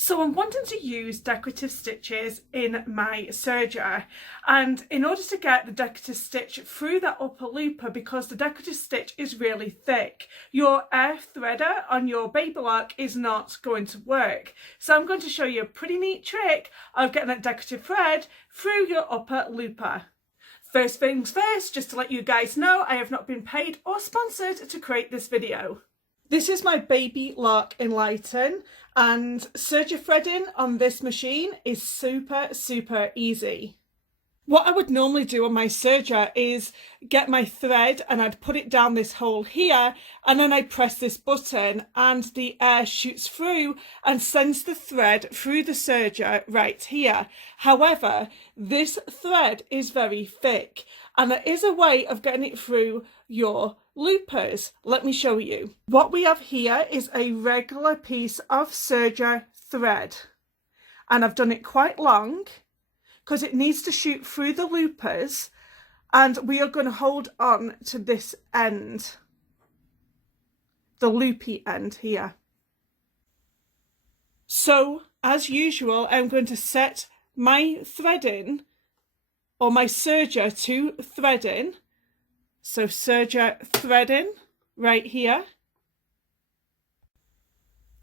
So I'm wanting to use decorative stitches in my serger, and in order to get the decorative stitch through that upper looper, because the decorative stitch is really thick, your air threader on your baby lock is not going to work. So I'm going to show you a pretty neat trick of getting that decorative thread through your upper looper. First things first, just to let you guys know, I have not been paid or sponsored to create this video. This is my baby lock Enlighten, and serger threading on this machine is super easy. What I would normally do on my serger is get my thread and I'd put it down this hole here, and then I press this button and the air shoots through and sends the thread through the serger right here. However, this thread is very thick and there is a way of getting it through your loopers. Let me show you. What we have here is a regular piece of serger thread, and I've done it quite long because it needs to shoot through the loopers, and we are going to hold on to this end, the loopy end here. So as usual, I'm going to set my threading or my serger to threading. So serger threading right here.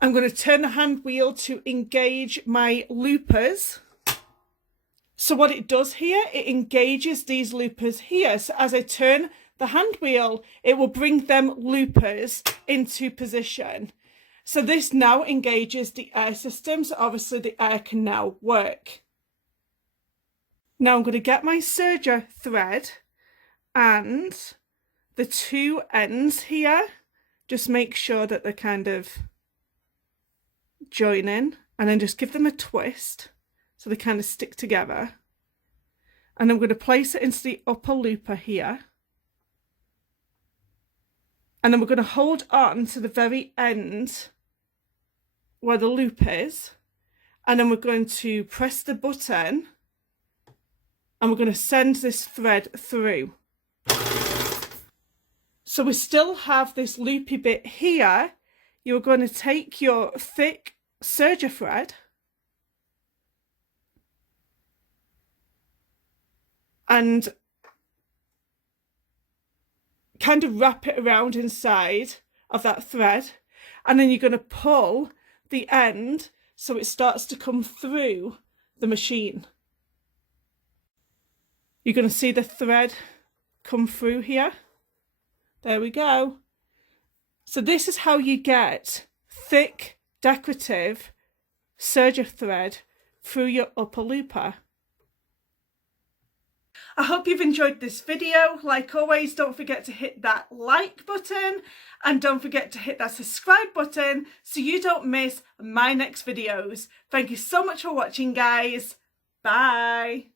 I'm going to turn the hand wheel to engage my loopers. So what it does here, it engages these loopers here. So as I turn the hand wheel, it will bring them loopers into position. So this now engages the air system. So obviously the air can now work. Now I'm going to get my serger thread and the two ends here, just make sure that they're kind of joining, and then just give them a twist so they kind of stick together. And I'm going to place it into the upper looper here, and then we're going to hold on to the very end where the loop is, and then we're going to press the button and we're going to send this thread through. So we still have this loopy bit here. You're going to take your thick serger thread and kind of wrap it around inside of that thread, and then you're going to pull the end so it starts to come through the machine. You're going to see the thread come through here. There we go. So this is how you get thick decorative serger thread through your upper looper. I hope you've enjoyed this video. Like always, don't forget to hit that like button and don't forget to hit that subscribe button so you don't miss my next videos. Thank you so much for watching, guys. Bye.